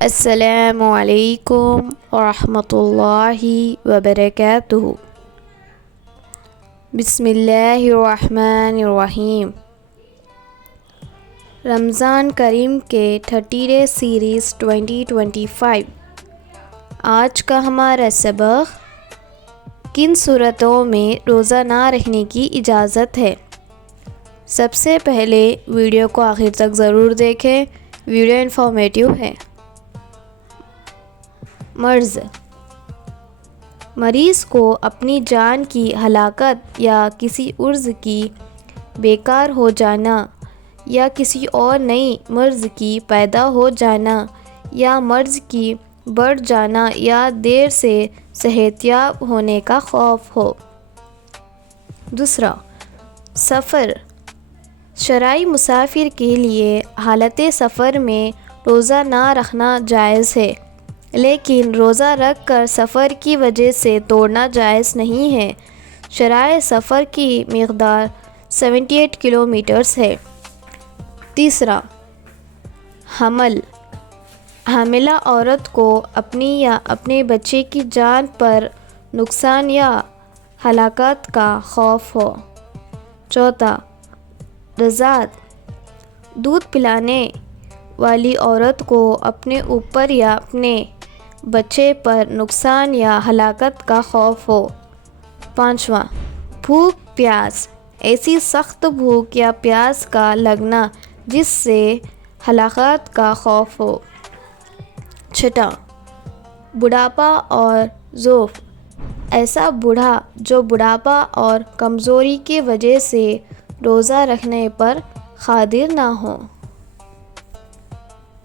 السلام علیکم ورحمۃ اللہ وبرکاتہ۔ بسم اللہ الرحمن الرحیم۔ رمضان کریم کے 30 سیریز 2025۔ آج کا ہمارا سبق کن صورتوں میں روزہ نہ رکھنے کی اجازت ہے۔ سب سے پہلے ویڈیو کو آخر تک ضرور دیکھیں، ویڈیو انفارمیٹیو ہے۔ مریض کو اپنی جان کی ہلاکت یا کسی عرض کی بیکار ہو جانا یا کسی اور نئی مرض کی پیدا ہو جانا یا مرض کی بڑھ جانا یا دیر سے صحت یاب ہونے کا خوف ہو۔ دوسرا، سفر۔ شرعی مسافر کے لیے حالت سفر میں روزہ نہ رکھنا جائز ہے، لیکن روزہ رکھ کر سفر کی وجہ سے توڑنا جائز نہیں ہے۔ شرعی سفر کی مقدار 78 کلومیٹرز ہے۔ تیسرا، حمل۔ حاملہ عورت کو اپنی یا اپنے بچے کی جان پر نقصان یا ہلاکت کا خوف ہو۔ چوتھا، رضاعت۔ دودھ پلانے والی عورت کو اپنے اوپر یا اپنے بچے پر نقصان یا ہلاکت کا خوف ہو۔ پانچواں، بھوک پیاس۔ ایسی سخت بھوک یا پیاس کا لگنا جس سے ہلاکت کا خوف ہو۔ چھٹا، بڑھاپا اور ضعف۔ ایسا بوڑھا جو بڑھاپا اور کمزوری کی وجہ سے روزہ رکھنے پر قادر نہ ہو۔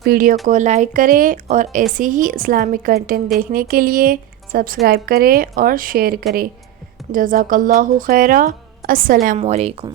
ویڈیو کو لائک کریں اور ایسی ہی اسلامک کنٹینٹ دیکھنے کے لیے سبسکرائب کریں اور شیئر کریں۔ جزاک اللہ خیرا۔ السلام علیکم۔